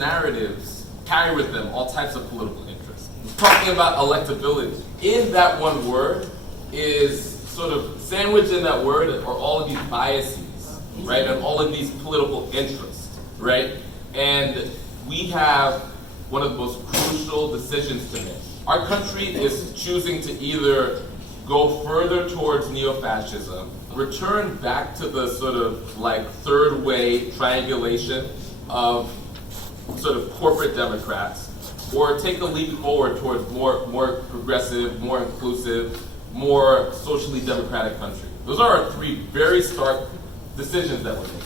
narratives carry with them all types of political interests. Talking about electability, in that one word is sort of sandwiched in that word are all of these biases, right, and all of these political interests, right? And we have one of the most crucial decisions to make. Our country is choosing to either go further towards neo-fascism, return back to the sort of like third way triangulation of sort of corporate Democrats, or take a leap forward towards more progressive, more inclusive, more socially democratic country. Those are our three very stark decisions that we're making.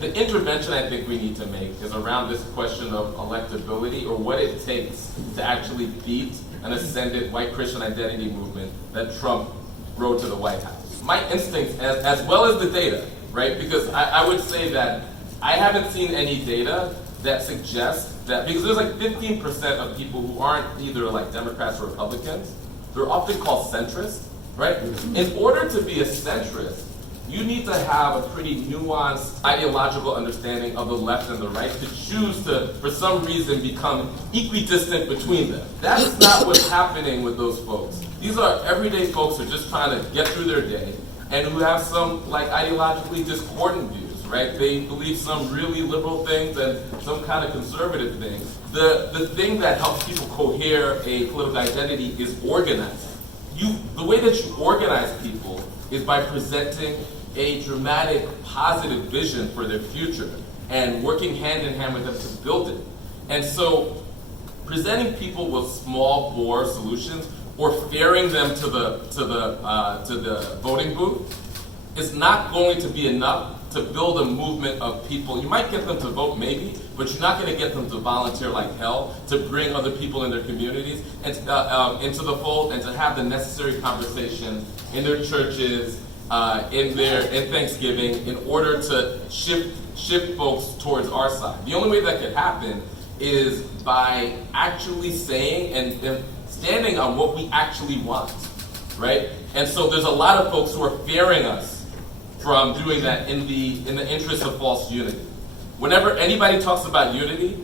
The intervention I think we need to make is around this question of electability, or what it takes to actually beat an ascendant white Christian identity movement that Trump rode to the White House. My instincts, as well as the data, right? Because I would say that I haven't seen any data that suggests that, because there's like 15% of people who aren't either like Democrats or Republicans, they're often called centrists, right? In order to be a centrist, you need to have a pretty nuanced ideological understanding of the left and the right to choose to, for some reason, become equidistant between them. That's not what's happening with those folks. These are everyday folks who are just trying to get through their day and who have some like ideologically discordant views, right? They believe some really liberal things and some kind of conservative things. The thing that helps people cohere a political identity is organizing. The way that you organize people is by presenting a dramatic, positive vision for their future and working hand in hand with them to build it. And so, presenting people with small bore solutions or ferrying them to the voting booth is not going to be enough to build a movement of people. You might get them to vote maybe, but you're not going to get them to volunteer like hell, to bring other people in their communities and into the fold, and to have the necessary conversation in their churches, in Thanksgiving, in order to shift folks towards our side. The only way that could happen is by actually saying and standing on what we actually want, right? And so there's a lot of folks who are fearing us from doing that in the interest of false unity. Whenever anybody talks about unity,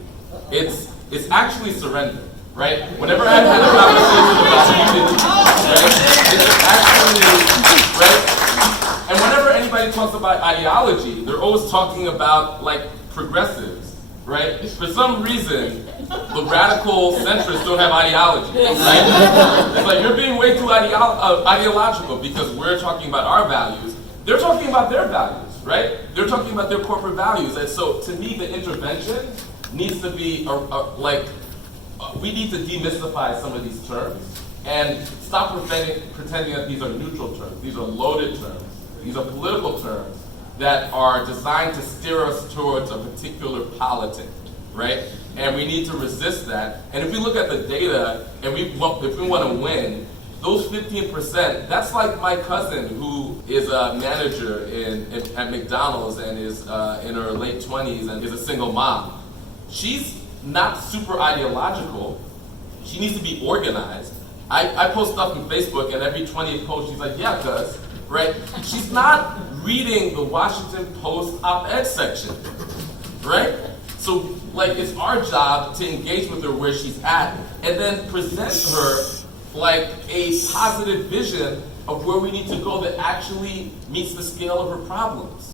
it's actually surrender, right? Whenever I've had a conversation about unity, right, it's actually, right? And whenever anybody talks about ideology, they're always talking about like progressives, right? For some reason, the radical centrists don't have ideology, right? It's like you're being way too ideological because we're talking about our values. They're talking about their values, right? They're talking about their corporate values. And so to me, the intervention needs to be we need to demystify some of these terms and stop pretending that these are neutral terms. These are loaded terms. These are political terms that are designed to steer us towards a particular politic, right? And we need to resist that. And if we look at the data, and if we want to win, those 15%, that's like my cousin who is a manager at McDonald's and is in her late 20s and is a single mom. She's not super ideological. She needs to be organized. I post stuff on Facebook, and every 20th post she's like, yeah, cuz, right? She's not reading the Washington Post op-ed section, right? So, like, it's our job to engage with her where she's at and then present her like a positive vision of where we need to go that actually meets the scale of her problems.